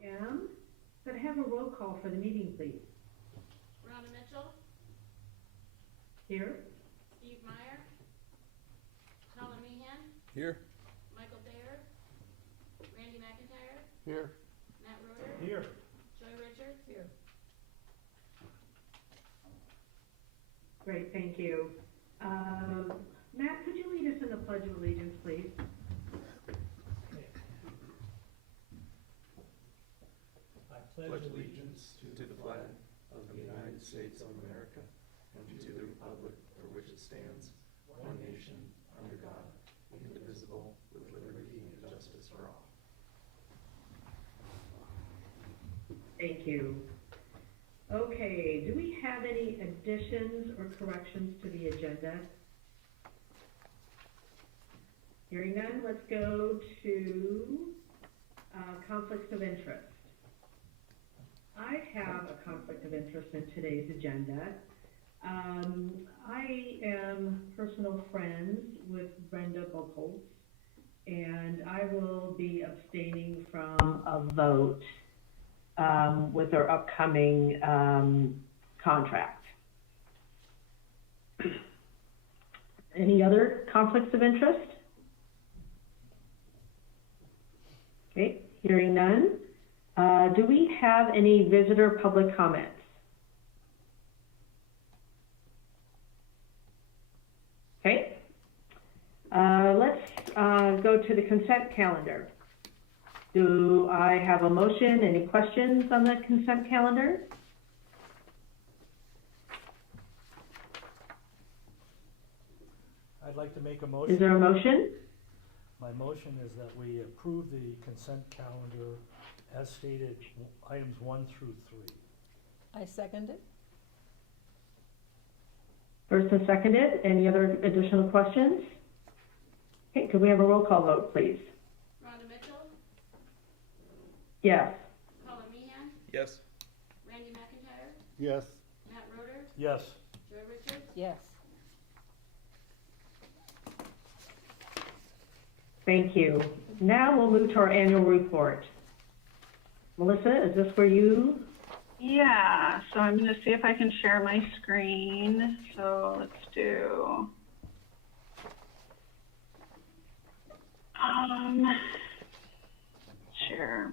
Could I have a roll call for the meeting, please? Rhonda Mitchell, Here. Steve Meyer, Colin Meehan, Here. Michael Thayer, Randy McIntyre, Here. Matt Roeder, Here. Joy Richards. Here. Great, thank you. Matt, could you lead us in the Pledge of Allegiance, please? I pledge allegiance to the flag of the United States of America and to the republic for which it stands, one nation, under God, indivisible, with liberty and justice for all. Thank you. Okay, do we have any additions or corrections to the agenda? Hearing none, let's go to conflicts of interest. I have a conflict of interest in today's agenda. I am personal friends with Brenda Buchholz, and I will be abstaining from a vote with our upcoming contract. Any other conflicts of interest? Okay, hearing none. Do we have any visitor public comments? Okay. Let's go to the consent calendar. Do I have a motion? Any questions on the consent calendar? I'd like to make a motion. Is there a motion? My motion is that we approve the consent calendar as stated, items 1 through 3. I second it. First and seconded. Any other additional questions? Okay, could we have a roll call vote, please? Rhonda Mitchell, Yes. Colin Meehan, Yes. Randy McIntyre, Yes. Matt Roeder, Yes. Joy Richards. Yes. Thank you. Now we'll move to our annual report. Melissa, is this for you? Yeah, so I'm going to see if I can share my screen. So let's do, share.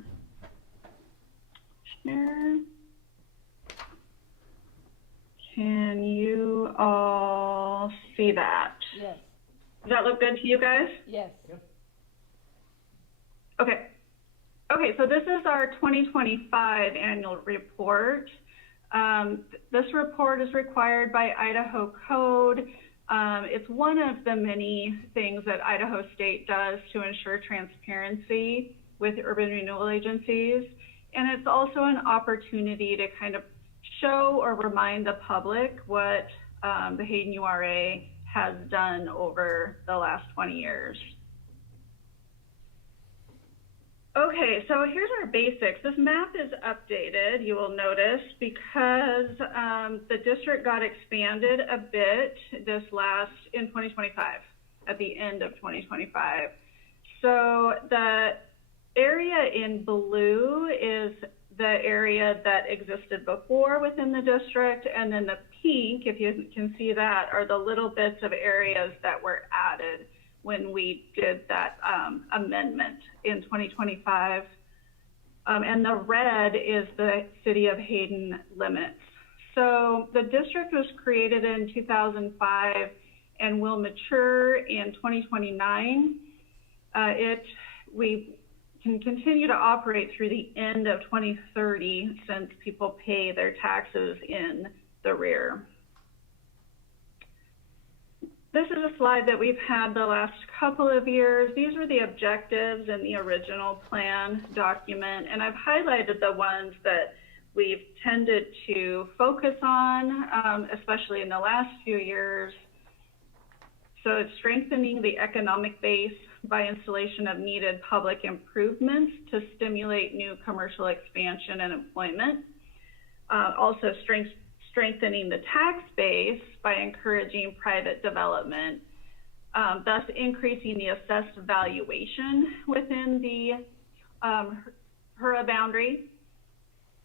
Can you all see that? Yes. Does that look good to you guys? Yes. Yep. Okay. Okay, so this is our 2025 annual report. This report is required by Idaho code. It's one of the many things that Idaho State does to ensure transparency with urban renewal agencies. And it's also an opportunity to kind of show or remind the public what the Hayden URA has done over the last 20 years. Okay, so here's our basics. This map is updated, you will notice, because the district got expanded a bit in 2025, at the end of 2025. So the area in blue is the area that existed before within the district, and then the pink, if you can see that, are the little bits of areas that were added when we did that amendment in 2025. And the red is the city of Hayden limits. So the district was created in 2005 and will mature in 2029. We can continue to operate through the end of 2030 since people pay their taxes in the rear. This is a slide that we've had the last couple of years. These were the objectives in the original plan document, and I've highlighted the ones that we've tended to focus on, especially in the last few years. So it's strengthening the economic base by installation of needed public improvements to stimulate new commercial expansion and employment. Also strengthening the tax base by encouraging private development, thus increasing the assessed valuation within the HURA boundary,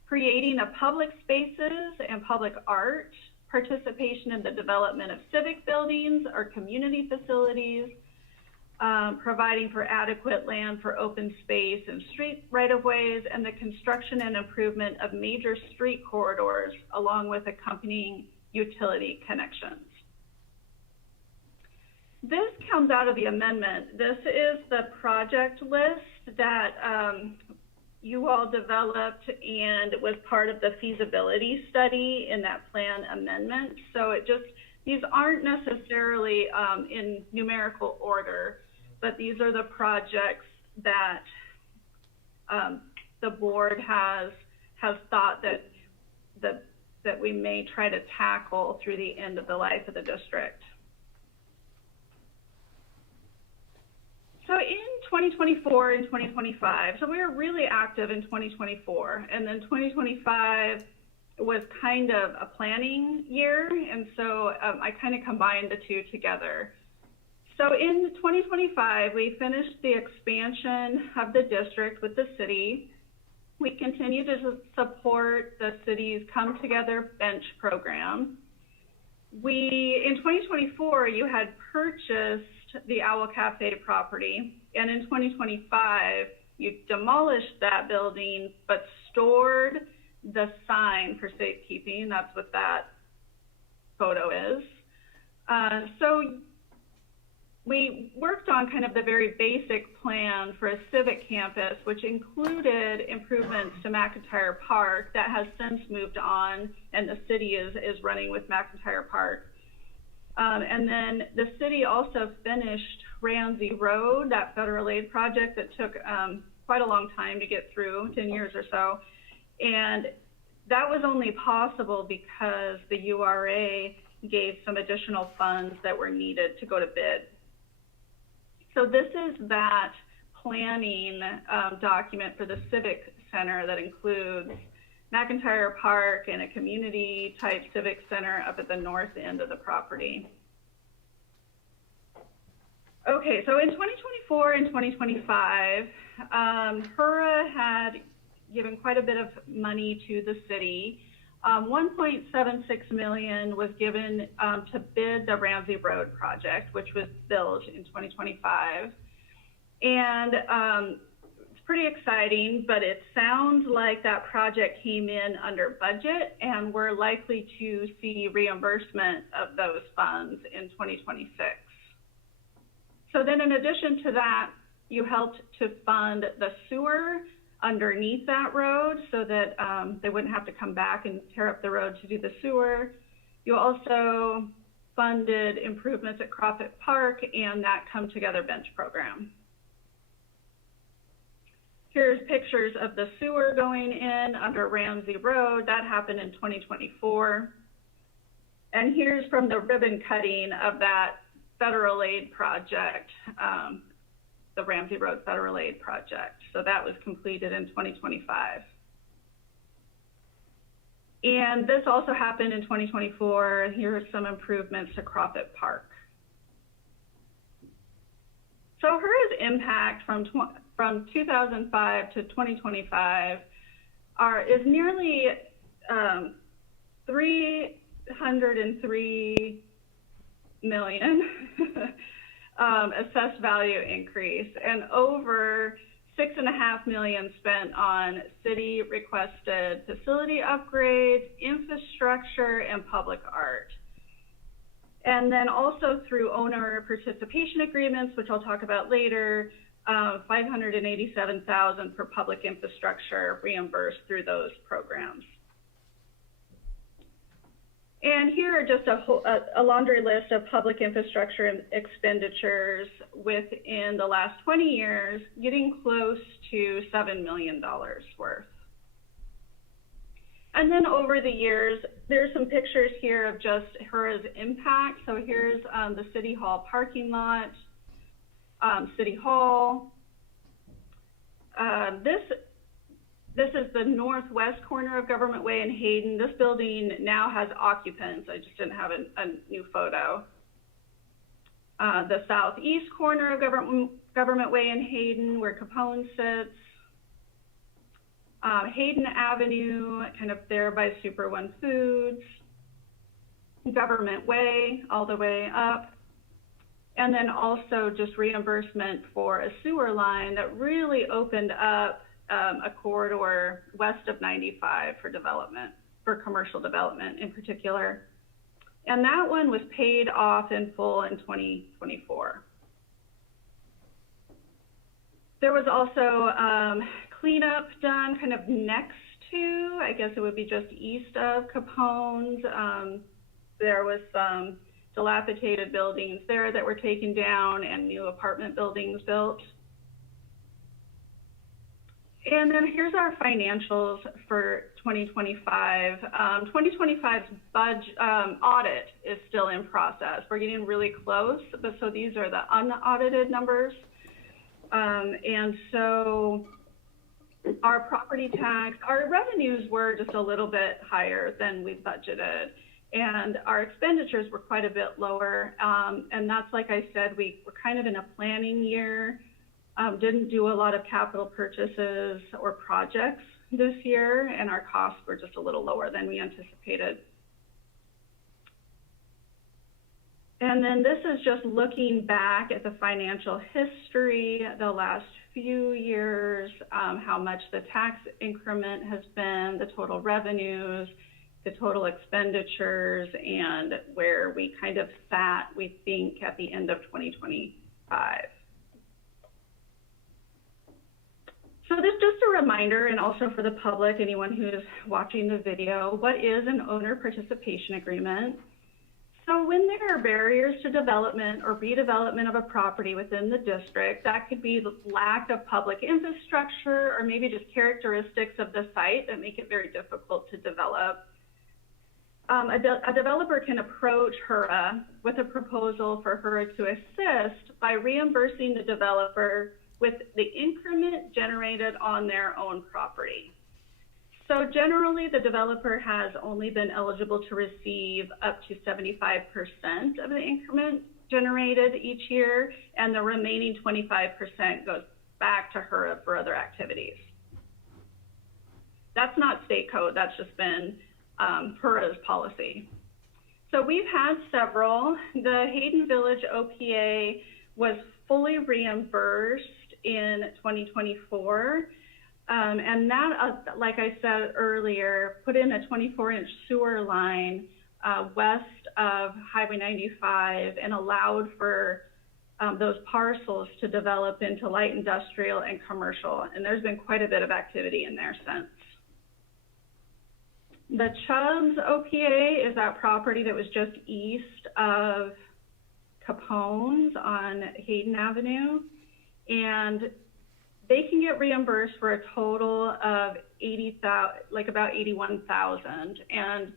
creating of public spaces and public art, participation in the development of civic buildings or community facilities, providing for adequate land for open space and street right-of-ways, and the construction and improvement of major street corridors along with accompanying utility connections. This comes out of the amendment. This is the project list that you all developed and was part of the feasibility study in that plan amendment. So these aren't necessarily in numerical order, but these are the projects that the board has thought that we may try to tackle through the end of the life of the district. So in 2024 and 2025, so we were really active in 2024, and then 2025 was kind of a planning year, and so I kind of combined the two together. So in 2025, we finished the expansion of the district with the city. We continue to support the city's Come Together Bench program. In 2024, you had purchased the Owl Cafe property, and in 2025, you demolished that building, but stored the sign for safekeeping. That's what that photo is. So we worked on kind of the very basic plan for a civic campus, which included improvements to McIntyre Park that has since moved on, and the city is running with McIntyre Park. And then the city also finished Ramsey Road, that federal aid project that took quite a long time to get through, 10 years or so. And that was only possible because the URA gave some additional funds that were needed to go to bid. So this is that planning document for the Civic Center that includes McIntyre Park and a community type civic center up at the north end of the property. Okay, so in 2024 and 2025, HURA had given quite a bit of money to the city. 1.76 million was given to bid the Ramsey Road project, which was built in 2025. And it's pretty exciting, but it sounds like that project came in under budget, and we're likely to see reimbursement of those funds in 2026. So then in addition to that, you helped to fund the sewer underneath that road so that they wouldn't have to come back and tear up the road to do the sewer. You also funded improvements at Crawford Park and that Come Together Bench program. Here's pictures of the sewer going in under Ramsey Road. That happened in 2024. And here's from the ribbon cutting of that federal aid project, the Ramsey Road Federal Aid Project. So that was completed in 2025. And this also happened in 2024. Here are some improvements to Crawford Park. So HURA's impact from 2005 to 2025 is nearly 303 million assessed value increase, and over $6.5 million spent on city requested facility upgrades, infrastructure, and public art. And then also through owner participation agreements, which I'll talk about later, $587,000 for public infrastructure reimbursed through those programs. And here are just a laundry list of public infrastructure expenditures within the last 20 years, getting close to $7 million worth. And then over the years, there's some pictures here of just HURA's impact. So here's the City Hall parking lot, City Hall. This is the northwest corner of Government Way in Hayden. This building now has occupants. I just didn't have a new photo. The southeast corner of Government Way in Hayden, where Capone sits. Hayden Avenue, kind of there by Super One Foods, Government Way, all the way up. And then also just reimbursement for a sewer line that really opened up a corridor west of 95 for development, for commercial development in particular. And that one was paid off in full in 2024. There was also cleanup done kind of next to, I guess it would be just east of Capone's. There was some dilapidated buildings there that were taken down and new apartment buildings built. And then here's our financials for 2025. 2025's budget audit is still in process. We're getting really close, but so these are the unaudited numbers. And so our property tax, our revenues were just a little bit higher than we budgeted. And our expenditures were quite a bit lower. And that's, like I said, we were kind of in a planning year, didn't do a lot of capital purchases or projects this year, and our costs were just a little lower than we anticipated. And then this is just looking back at the financial history, the last few years, how much the tax increment has been, the total revenues, the total expenditures, and where we kind of sat, we think, at the end of 2025. So this is just a reminder, and also for the public, anyone who is watching the video, what is an owner participation agreement? So when there are barriers to development or redevelopment of a property within the district, that could be the lack of public infrastructure or maybe just characteristics of the site that make it very difficult to develop. A developer can approach HURA with a proposal for HURA to assist by reimbursing the developer with the increment generated on their own property. So generally, the developer has only been eligible to receive up to 75% of the increment generated each year, and the remaining 25% goes back to HURA for other activities. That's not state code, that's just been HURA's policy. So we've had several. The Hayden Village OPA was fully reimbursed in 2024. And that, like I said earlier, put in a 24-inch sewer line west of Highway 95 and allowed for those parcels to develop into light industrial and commercial. And there's been quite a bit of activity in there since. The Chubbs OPA is that property that was just east of Capone's on Hayden Avenue. And they can get reimbursed for a total of about 81,000, and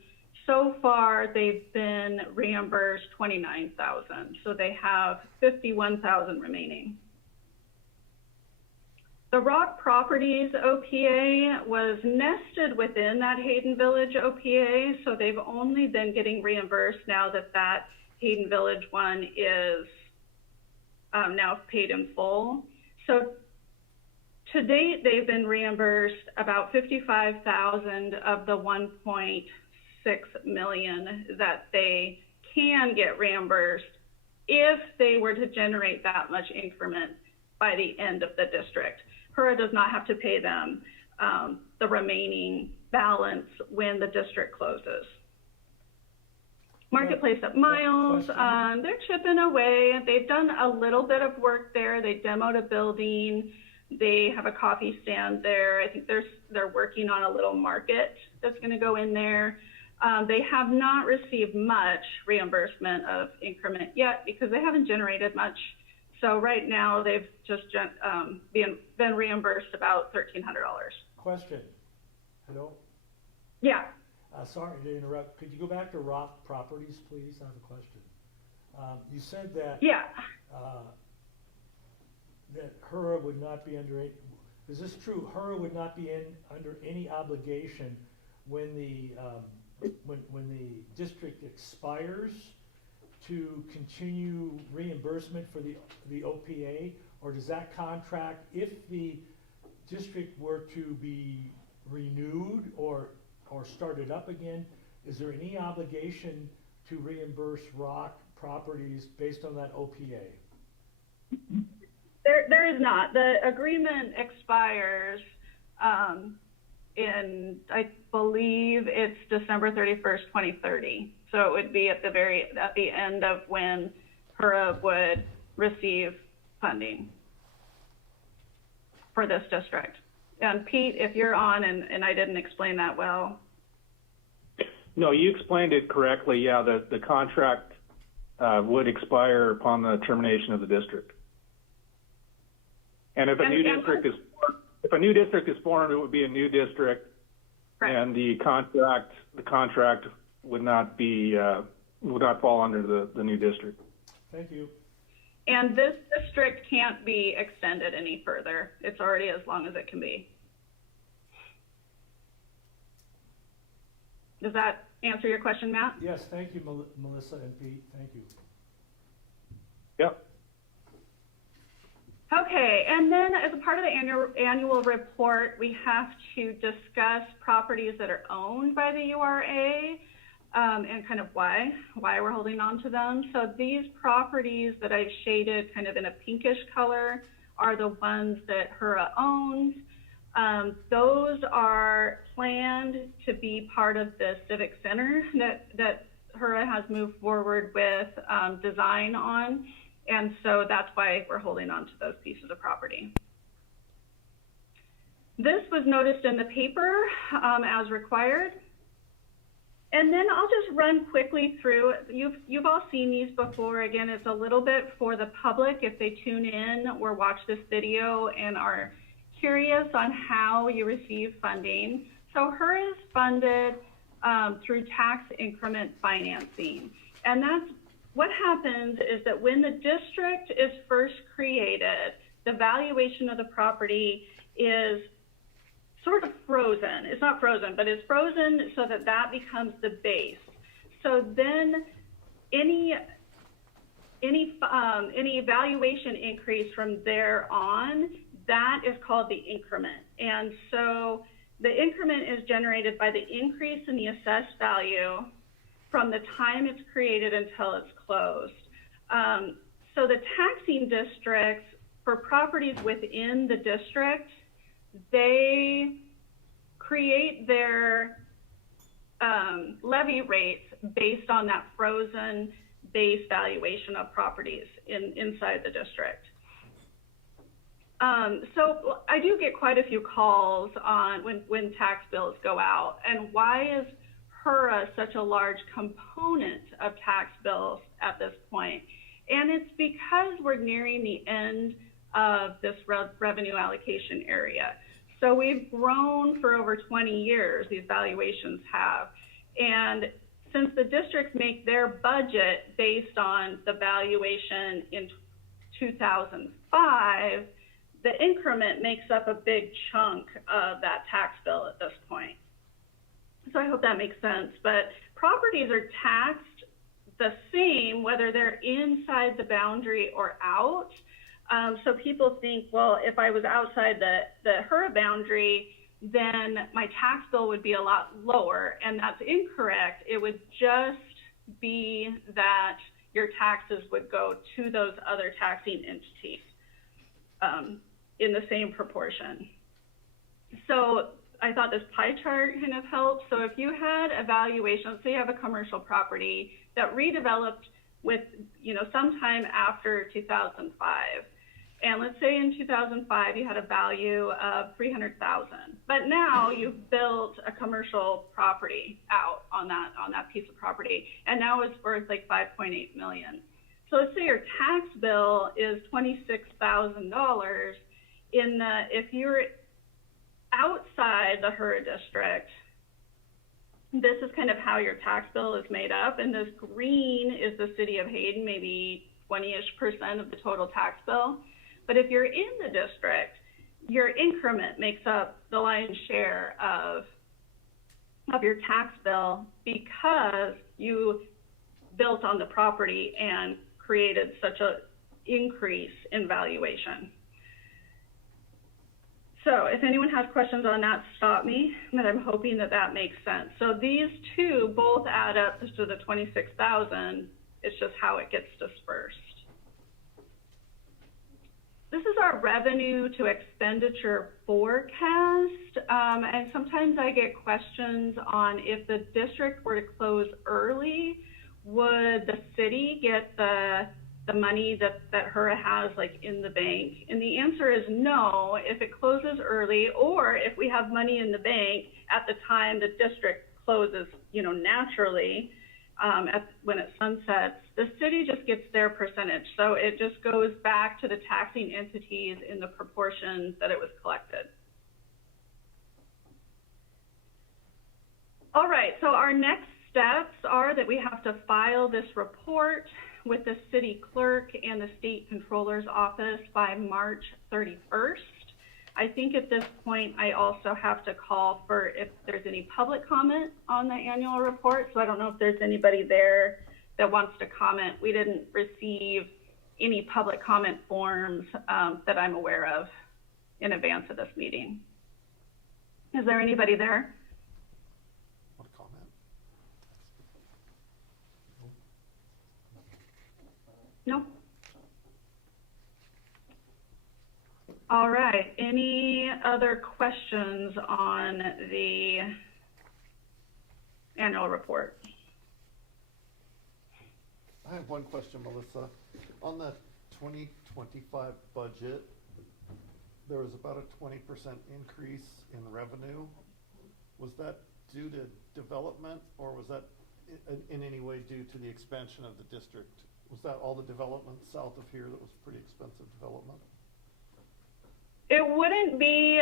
so far they've been reimbursed 29,000. So they have 51,000 remaining. The Rock Properties OPA was nested within that Hayden Village OPA, so they've only been getting reimbursed now that that Hayden Village one is now paid in full. So to date, they've been reimbursed about 55,000 of the 1.6 million that they can get reimbursed if they were to generate that much increment by the end of the district. HURA does not have to pay them the remaining balance when the district closes. Marketplace at Miles, they're chipping away. They've done a little bit of work there. They demoed a building. They have a coffee stand there. I think they're working on a little market that's going to go in there. They have not received much reimbursement of increment yet because they haven't generated much. So right now they've just been reimbursed about $1,300. Question. Hello? Yeah. Sorry to interrupt. Could you go back to Rock Properties, please? I have a question. You said that Yeah. That HURA would not be under, is this true? HURA would not be under any obligation when the district expires to continue reimbursement for the OPA, or does that contract, if the district were to be renewed or started up again, is there any obligation to reimburse rock properties based on that OPA? There is not. The agreement expires in, I believe it's December 31st, 2030. So it would be at the end of when HURA would receive funding for this district. And Pete, if you're on and I didn't explain that well. No, you explained it correctly. Yeah, the contract would expire upon the termination of the district. And if a new district is formed, it would be a new district, correct. And the contract would not fall under the new district. Thank you. And this district can't be extended any further. It's already as long as it can be. Does that answer your question, Matt? Yes, thank you, Melissa and Pete. Thank you. Yep. Okay, and then as a part of the annual report, we have to discuss properties that are owned by the URA and kind of why we're holding on to them. So these properties that I've shaded kind of in a pinkish color are the ones that HURA owns. Those are planned to be part of the civic center that HURA has moved forward with design on. And so that's why we're holding on to those pieces of property. This was noticed in the paper as required. And then I'll just run quickly through. You've all seen these before. Again, it's a little bit for the public if they tune in or watch this video and are curious on how you receive funding. So HURA is funded through tax increment financing. And that's what happens is that when the district is first created, the valuation of the property is sort of frozen. It's not frozen, but it's frozen so that becomes the base. So then any valuation increase from there on, that is called the increment. And so the increment is generated by the increase in the assessed value from the time it's created until it's closed. So the taxing districts for properties within the district, they create their levy rates based on that frozen base valuation of properties inside the district. So I do get quite a few calls on when tax bills go out, and why is HURA such a large component of tax bills at this point? And it's because we're nearing the end of this revenue allocation area. So we've grown for over 20 years, these valuations have. And since the districts make their budget based on the valuation in 2005, the increment makes up a big chunk of that tax bill at this point. So I hope that makes sense. But properties are taxed the same whether they're inside the boundary or out. So people think, well, if I was outside the HURA boundary, then my tax bill would be a lot lower, and that's incorrect. It would just be that your taxes would go to those other taxing entities in the same proportion. So I thought this pie chart kind of helped. So if you had a valuation, let's say you have a commercial property that redeveloped with, sometime after 2005. And let's say in 2005 you had a value of $300,000, but now you've built a commercial property out on that piece of property, and now it's worth like $5.8 million. So let's say your tax bill is $26,000. If you're outside the HURA district, this is kind of how your tax bill is made up, and this green is the city of Hayden, maybe 20-ish% of the total tax bill. But if you're in the district, your increment makes up the lion's share of your tax bill because you built on the property and created such an increase in valuation. So if anyone has questions on that, stop me, but I'm hoping that that makes sense. So these two both add up to the 26,000. It's just how it gets dispersed. This is our revenue to expenditure forecast, and sometimes I get questions on if the district were to close early, would the city get the money that HURA has like in the bank? And the answer is no, if it closes early, or if we have money in the bank at the time the district closes, you know, naturally, when it sunsets, the city just gets their percentage. So it just goes back to the taxing entities in the proportion that it was collected. All right, so our next steps are that we have to file this report with the city clerk and the state controller's office by March 31st. I think at this point, I also have to call for if there's any public comment on the annual report. So I don't know if there's anybody there that wants to comment. We didn't receive any public comment forms that I'm aware of in advance of this meeting. Is there anybody there? Want to comment? No? All right, any other questions on the annual report? I have one question, Melissa. On the 2025 budget, there was about a 20% increase in revenue. Was that due to development, or was that in any way due to the expansion of the district? Was that all the development south of here that was pretty expensive development? It wouldn't be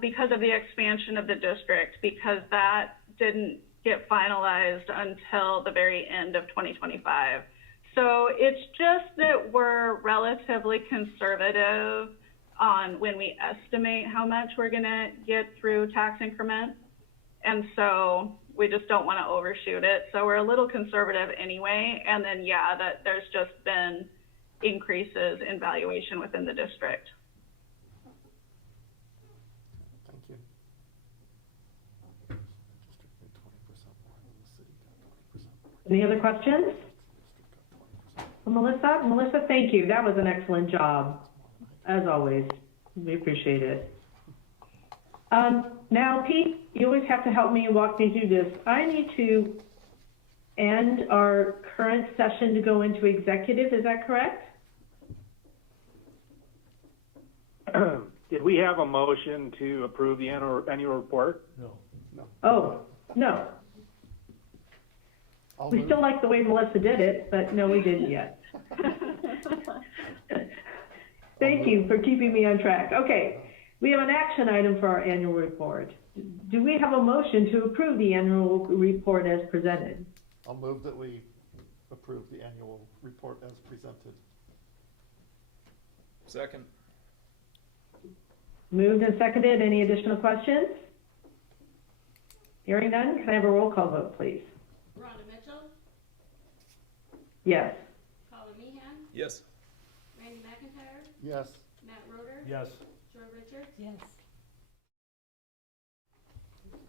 because of the expansion of the district, because that didn't get finalized until the very end of 2025. So it's just that we're relatively conservative on when we estimate how much we're gonna get through tax increment. And so we just don't wanna overshoot it. So we're a little conservative anyway. And then, yeah, that there's just been increases in valuation within the district. Thank you. District did 20% more than the city did 20% more. Any other questions? District got 20%. Well, Melissa, thank you. That was an excellent job, as always. We appreciate it. Now, Pete, you always have to help me and walk me through this. I need to end our current session to go into executive. Is that correct? Did we have a motion to approve the annual report? No. Oh, no. I'll We move- still like the way Melissa did it, but no, we didn't yet. Thank you for keeping me on track. Okay, we have an action item for our annual report. Do we have a motion to approve the annual report as presented? I'll move that we approve the annual report as presented. Second. Moved and seconded. Any additional questions? Hearing none, can I have a roll call vote, please? Rhonda Mitchell, Yes. Colin Meehan, Yes. Randy McIntyre, Yes. Matt Roder, Yes. Joy Richards, Yes.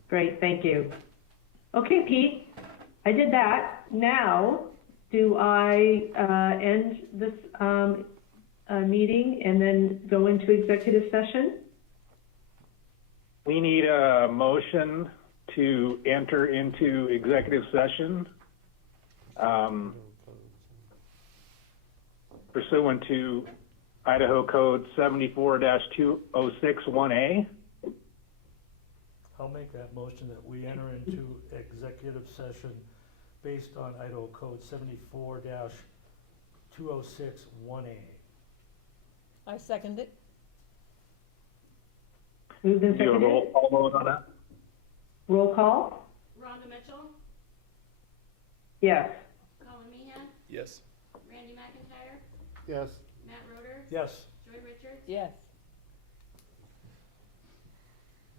Great, thank you. Okay, Pete, I did that. Now, do I end this meeting and then go into executive session? We need a motion to enter into executive session pursuant to Idaho Code 74-2061A. I'll make that motion that we enter into executive session based on Idaho Code 74-2061A. I second it. Moved and Do a roll seconded. call vote on that? Roll call? Rhonda Mitchell, Yes. Colin Meehan, Yes. Randy McIntyre, Yes. Matt Roder, Yes. Joy Richards, Yes.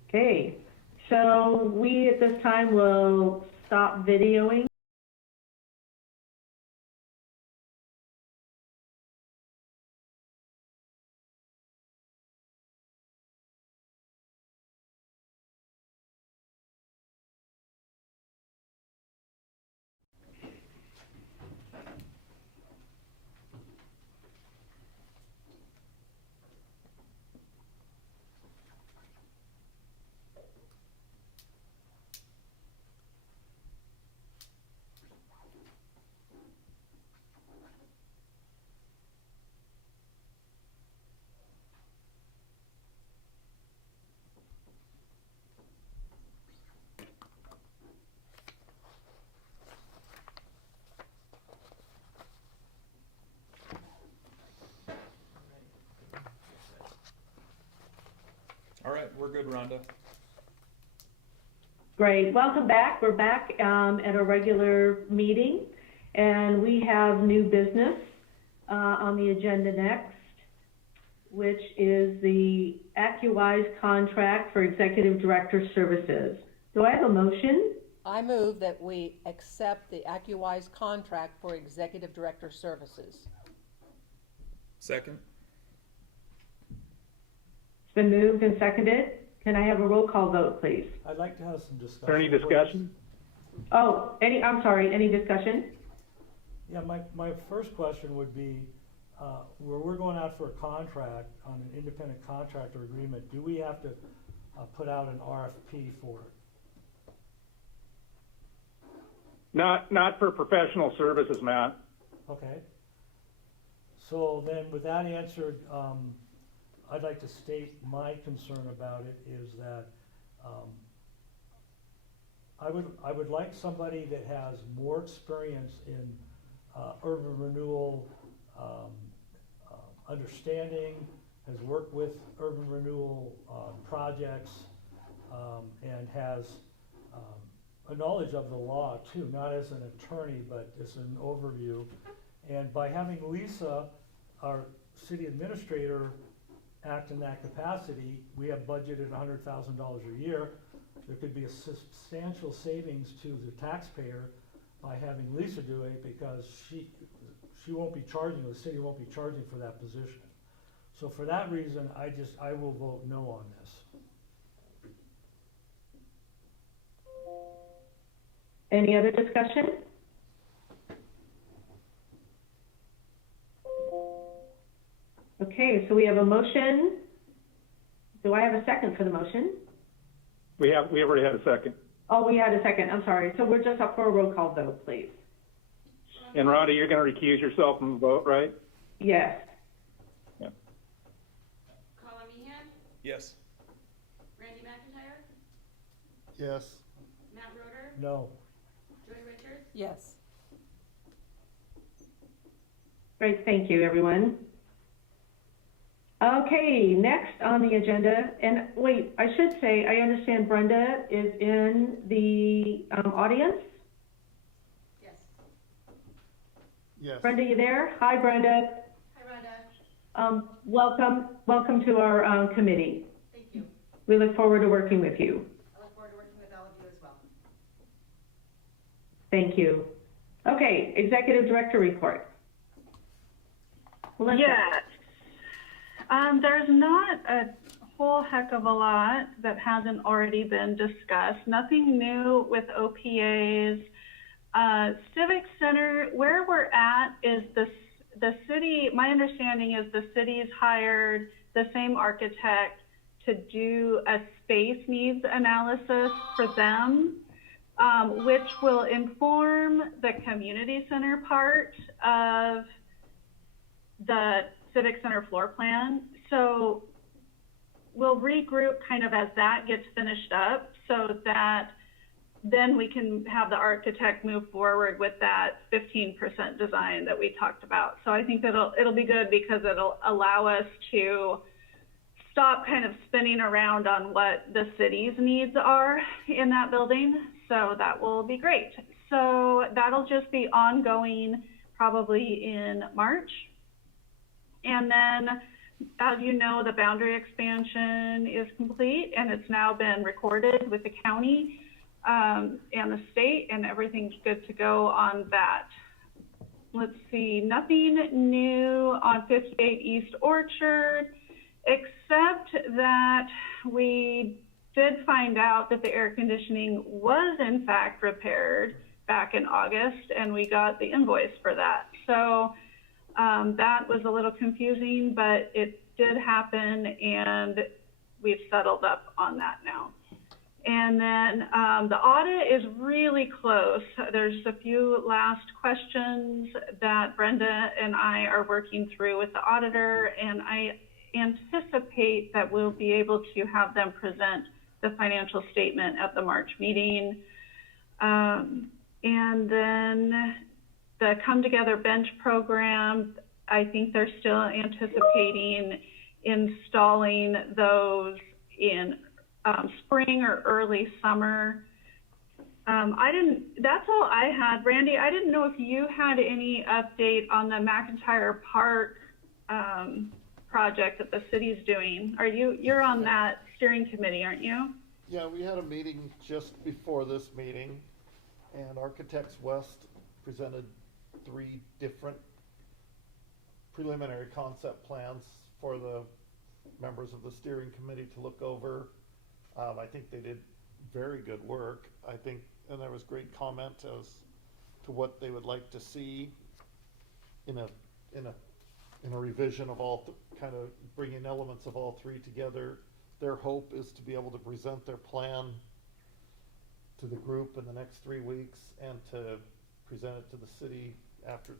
Okay, so we at this time will stop videoing. we're good, Rhonda. Great. Welcome back. We're back at a regular meeting, and we have new business on the agenda next, which is the Accuwize Contract for Executive Director Services. Do I have a motion? I move that we accept the Accuwize Contract for Executive Director Services. Second? It's been moved and seconded. Can I have a roll call vote, please? I'd like to have some discussion. Is there any discussion? Oh, I'm sorry, any discussion? Yeah, my first question would be, where we're going out for a contract on an independent contractor agreement, do we have to put out an RFP for it? Not for professional services, Matt. Okay. So then with that answered, I'd like to state my concern about it is that I would like somebody that has more experience in urban renewal, understanding, has worked with urban renewal projects, and has a knowledge of the law too, not as an attorney, but as an overview. And by having Lisa, our city administrator, act in that capacity, we have budgeted $100,000 a year. There could be a substantial savings to the taxpayer by having Lisa do it, because she won't be charging, the city won't be charging for that position. So for that reason, I will vote no on this. Any other discussion? Okay, so we have a motion. Do I have a second for the motion? We already had a second. Oh, we had a second, I'm sorry. So we're just up for a roll call vote, please. And Rhonda, you're going to recuse yourself from the vote, right? Yes. Yeah. Colin Meehan, Yes. Randy McIntyre, Yes. Matt Roeder, No. Joy Richards, Yes. Great, thank you, everyone. Okay, next on the agenda, and wait, I should say, I understand Brenda is in the audience. yes. Yes. Brenda, you there? Hi, Brenda. Hi, Rhonda. Welcome to our committee. Thank you. We look forward to working with you. I look forward to working with all of you as well. Thank you. Okay, Executive Director report. Melissa. Yes. There's not a whole heck of a lot that hasn't already been discussed. Nothing new with OPAs. Civic Center, where we're at is the city, my understanding is the city's hired the same architect to do a space needs analysis for them, which will inform the community center part of the Civic Center floor plan. So we'll regroup kind of as that gets finished up, so that then we can have the architect move forward with that 15% design that we talked about. So I think that it'll be good, because it'll allow us to stop kind of spinning around on what the city's needs are in that building. So that will be great. So that'll just be ongoing probably in March. And then, as you know, the boundary expansion is complete, and it's now been recorded with the county and the state, and everything's good to go on that. Let's see, nothing new on 58 East Orchard, except that we did find out that the air conditioning was in fact repaired back in August, and we got the invoice for that. So that was a little confusing, but it did happen, and we've settled up on that now. And then the audit is really close. There's a few last questions that Brenda and I are working through with the auditor, and I anticipate that we'll be able to have them present the financial statement at the March meeting. And then the Come Together Bench program, I think they're still anticipating installing those in spring or early summer. That's all I had. Randy, I didn't know if you had any update on the McIntyre Park project that the city's doing. You're on that steering committee, aren't you? Yeah, we had a meeting just before this meeting, and Architects West presented 3 different preliminary concept plans for the members of the steering committee to look over. I think they did very good work. I think, and there was great comment as to what they would like to see in a revision of kind of bringing elements of all 3 together. Their hope is to be able to present their plan to the group in the next 3 weeks and to present it to the city after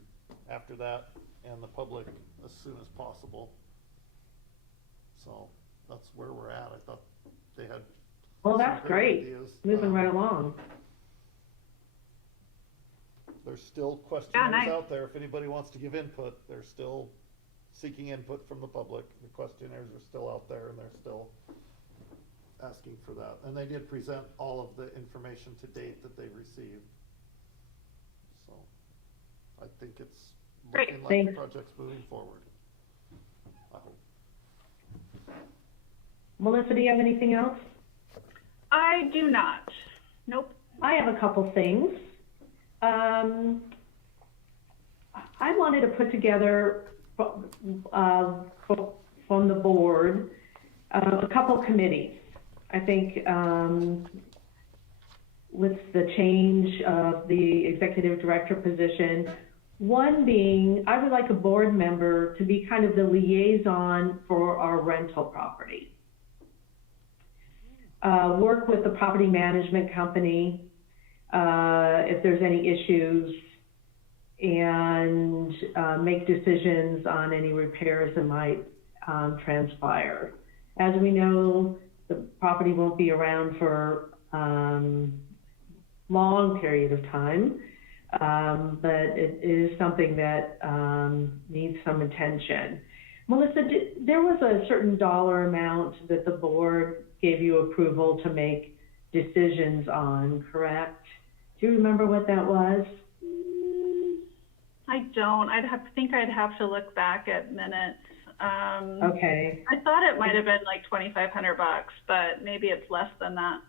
that and the public as soon as possible. So that's where we're at. I thought they had Well, that's some great. ideas. Moving right along. There's still questionnaires nice. out there. If anybody wants to give input, they're still seeking input from the public. The questionnaires are still out there and they're still asking for that. And they did present all of the information to date that they've received. So I think it's Great. looking like Thanks. the project's moving forward. I hope. Melissa, do you have anything else? I do not. Nope. I have a couple things. I wanted to put together from the board a couple committees. I think with the change of the executive director position, one being I would like a board member to be kind of the liaison for our rental property. Work with the property management company if there's any issues, and make decisions on any repairs that might transpire. As we know, the property won't be around for long period of time, but it is something that needs some attention. Melissa, there was a certain dollar amount that the board gave you approval to make decisions on, correct? Do you remember what that was? I don't. I'd have to look back at minutes. Okay. I thought it might have been like $2,500, but maybe it's less than that.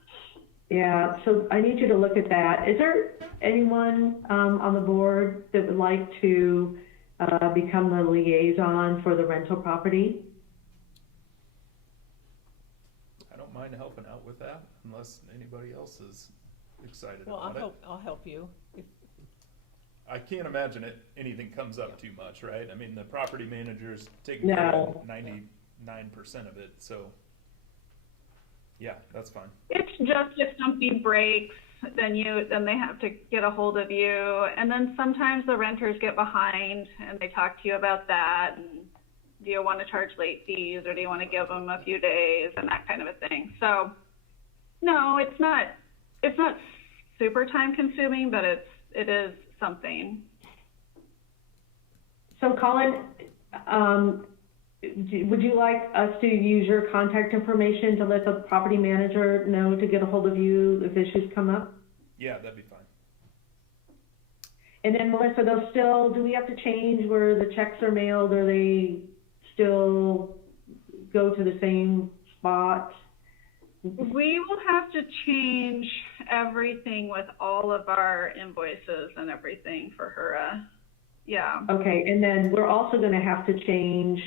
Yeah, so I need you to look at that. Is there anyone on the board that would like to become the liaison for the rental property? I don't mind helping out with that, unless anybody else is excited Well, about it. I'll help you. I can't imagine anything comes up too much, right? I mean, the property manager's taking care of 99% of it, so yeah, that's fine. It's just if something breaks, then they have to get a hold of you, and then sometimes the renters get behind and they talk to you about that. And do you want to charge late fees, or do you want to give them a few days and that kind of a thing? So, no, it's not super time consuming, but it is something. So Colin, would you like us to use your contact information to let the property manager know to get a hold of you if issues come up? Yeah, that'd be fine. And then Melissa, do we have to change where the checks are mailed, or they still go to the same spot? We will have to change everything with all of our invoices and everything for HURA. Yeah. Okay, and then we're also going to have to change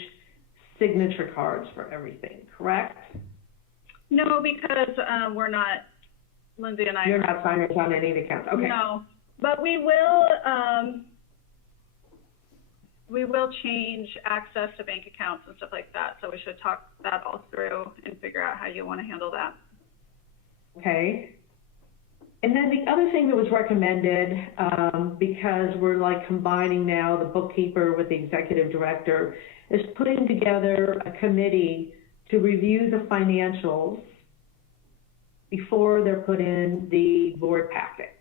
signature cards for everything, correct? No, because we're not, Lindsay and I. You're not signers on any of the accounts, okay. No, but we will change access to bank accounts and stuff like that. So we should talk that all through and figure out how you want to handle that. Okay. And then the other thing that was recommended, because we're like combining now the bookkeeper with the executive director, is putting together a committee to review the financials before they're put in the board packet.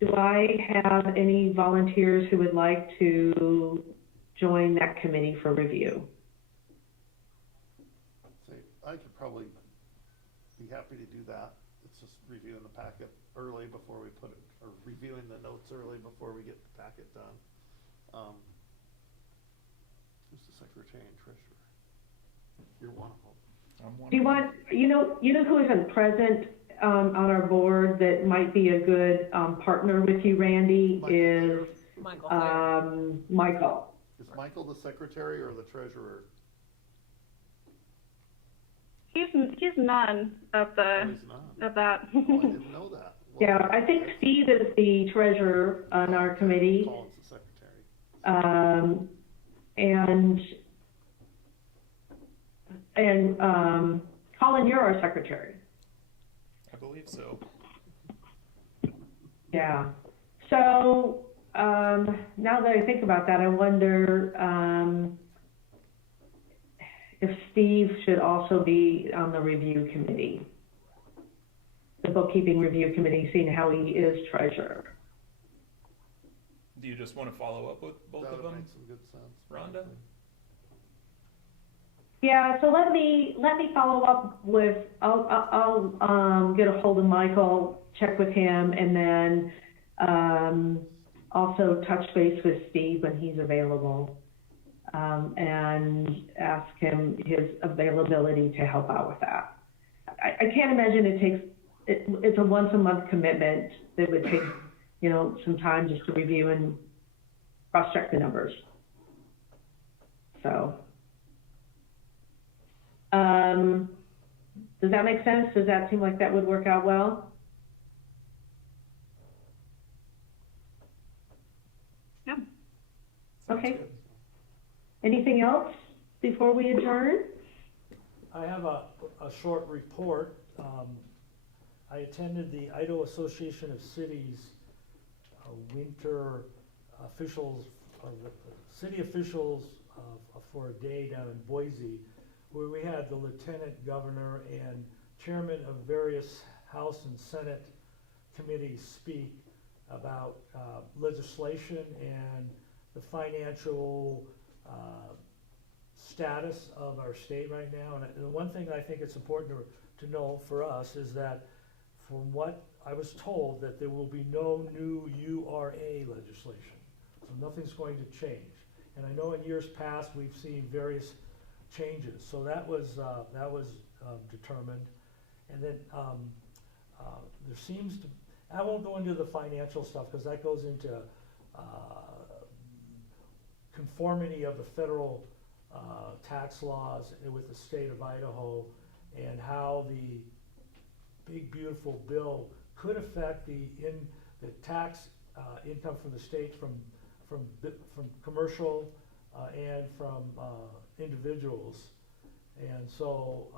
Do I have any volunteers who would like to join that committee for review? say, I could probably be happy to do that. It's just reviewing the packet early before we put it, or reviewing the notes early before we get the packet done. Who's the secretary and treasurer? You're one of them. I'm one Do you of them. want, you know who isn't present, on our board that might be a good, partner with you, Randy, is, Michael Clare. Michael. Is Michael the secretary or the treasurer? He's none of Oh, he's not. of that. Oh, I didn't know that. Well, Yeah, I think Steve is the treasurer on our committee. Colin's the secretary. And Colin, you're our secretary. I believe so. Yeah. So, now that I think about that, I wonder, if Steve should also be on the review committee, the bookkeeping review committee, seeing how he is treasurer. Do you just want to follow up with both That of would them, make some good sense. Rhonda? Yeah, so let me follow up with, I'll get a hold of Michael, check with him, and then, also touch base with Steve when he's available, and ask him his availability to help out with that. I can't imagine it's a once a month commitment that would take, some time just to review and cross-check the numbers. So, does that make sense? Does that seem like that would work out well? Yeah. Sounds Okay. good. Anything else before we adjourn? I have a short report. I attended the Idaho Association of Cities winter officials, or the city officials for a day down in Boise, where we had the lieutenant governor and chairman of various House and Senate committees speak about legislation and the financial status of our state right now. And the one thing I think it's important to know for us is that, from what I was told, that there will be no new URA legislation. So nothing's going to change. And I know in years past, we've seen various changes. So that was determined. And then there seems to, I won't go into the financial stuff because that goes into conformity of the federal tax laws with the state of Idaho, and how the big beautiful bill could affect the tax income from the state from commercial and from individuals. And so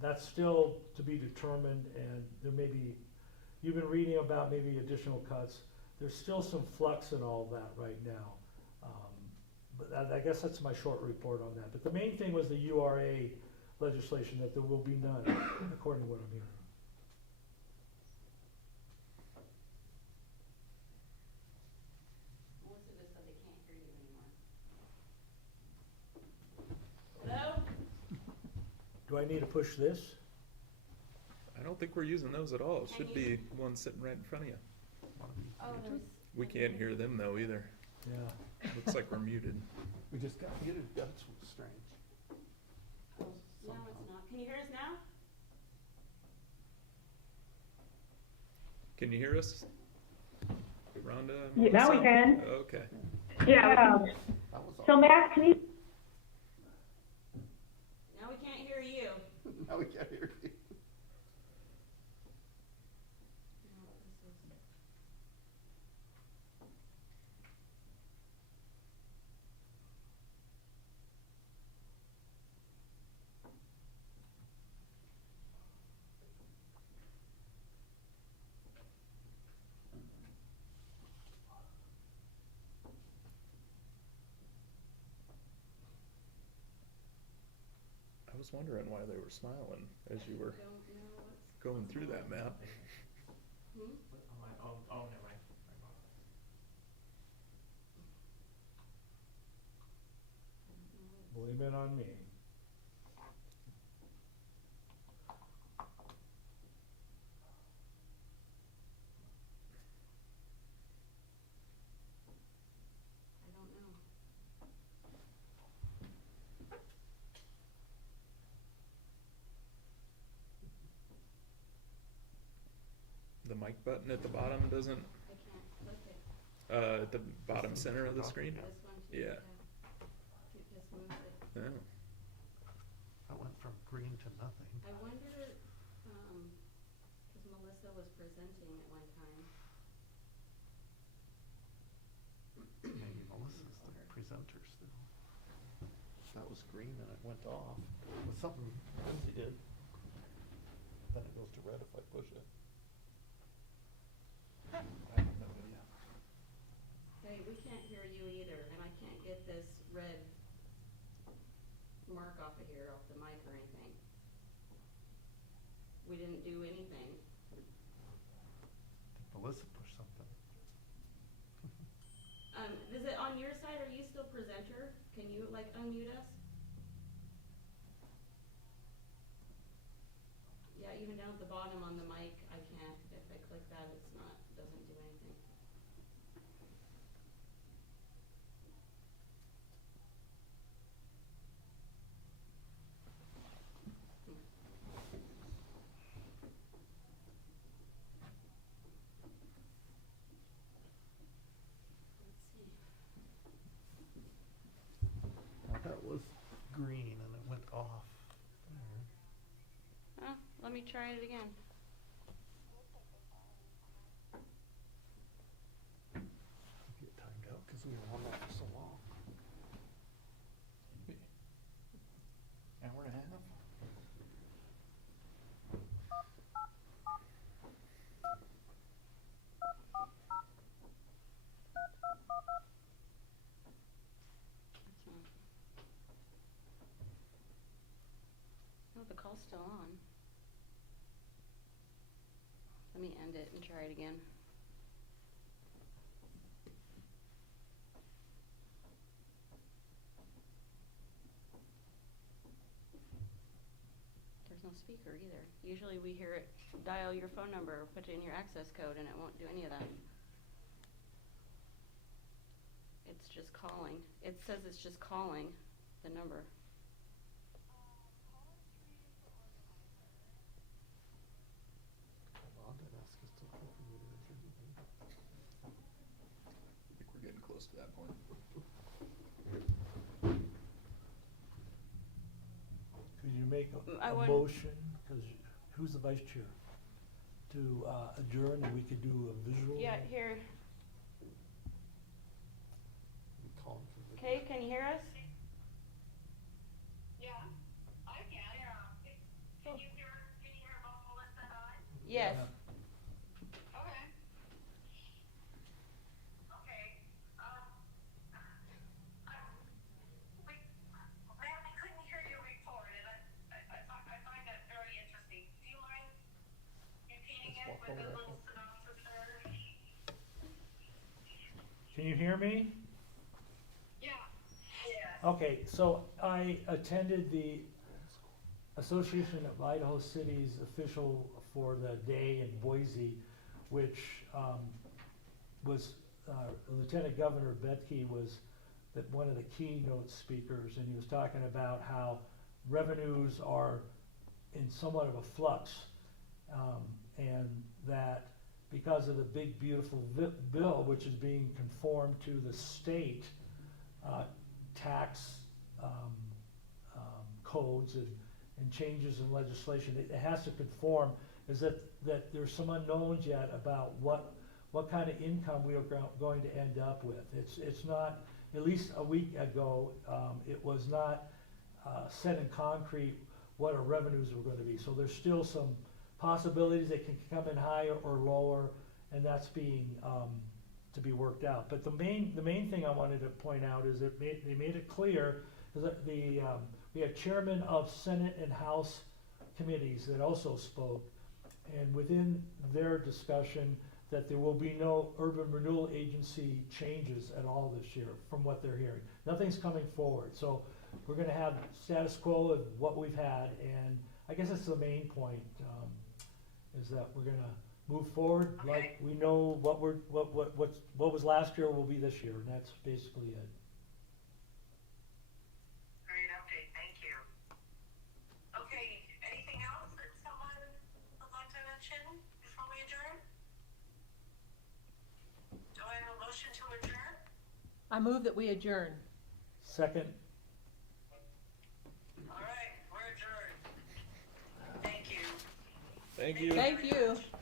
that's still to be determined, and there may be, you've been reading about maybe additional cuts. There's still some flux in all that right now. But I guess that's my short report on that. But the main thing was the URA legislation, that there will be none, according to what I'm hearing. Melissa just said they can't hear you anymore. Hello? Do I need to push this? I don't think we're using those at all. It should be one sitting right in front of you. Oh, there's. We can't hear them though either. Yeah. Looks like we're muted. We just got muted. That's strange. Oh, no, it's not. Can you hear us now? Can you hear us, Rhonda? Yeah, now we Melissa? can. Okay. Yeah. That was So all. Matt, can you, Now we can't hear you. Now we can't hear you. I was wondering why they were smiling as you were Don't know what's. going through that map. Hmm? Blame it on me. mic button at the bottom doesn't, I can't click it. at the bottom center of the screen? This one too. Yeah. It just moves it. Oh. That went from green to nothing. I wonder, cause Melissa was presenting at one time. Maybe Melissa's the presenter still. That was green and it went off. It was something Lindsay did. Then it goes to red if I push it. I have no idea. Hey, we can't hear you either, and I can't get this red mark off of here, off the mic or anything. We didn't do anything. I think Melissa pushed something. Is it on your side? Are you still presenter? Can you like unmute us? Yeah, even down at the bottom on the mic, I can't. If I click that, it's not, doesn't do anything. Let's see. Now that was green and it went off. Oh, let me try it again. Get timed out because we were on that for so long. Hour and a half? It's not. No, the call's still on. Let me end it and try it again. There's no speaker either. Usually we hear it dial your phone number or put in your access code and it won't do any of that. It's just calling. It says it's just calling the number. Hold on, did I ask us to open it or anything? I think we're getting close to that point. Could you make I a would- motion, because who's the vice chair? To adjourn, and we could do a visual? Yeah, here. We call him for the. Kay, can you hear us? Yeah, I can. Yeah. Can you hear both Melissa and I? Yes. Yeah. Okay. Okay. I couldn't hear you before, and I find that very interesting. Do you mind repeating it with a little synopsis there? Can you hear me? Yeah. Yes. Okay, so I attended the Association of Idaho Cities official for the day in Boise, which was Lieutenant Governor Betke was one of the keynote speakers, and he was talking about how revenues are in somewhat of a flux, and that because of the big beautiful bill, which is being conformed to the state tax codes and changes in legislation, it has to conform, is that there's some unknowns yet about what kind of income we are going to end up with. It's not, at least a week ago, it was not set in concrete what our revenues were going to be. So there's still some possibilities that can come in higher or lower, and that's being to be worked out. But the main thing I wanted to point out is that they made it clear that we had chairmen of Senate and House committees that also spoke, and within their discussion that there will be no urban renewal agency changes at all this year from what they're hearing. Nothing's coming forward. So we're going to have status quo of what we've had, and I guess that's the main point, is that we're going to move forward like we know what was last year will be this year, and that's basically it. Great update, thank you. Okay, anything else that someone would like to mention before we adjourn? I move that we adjourn. Second. All right, we're adjourned. Thank you. Thank you. Thank you.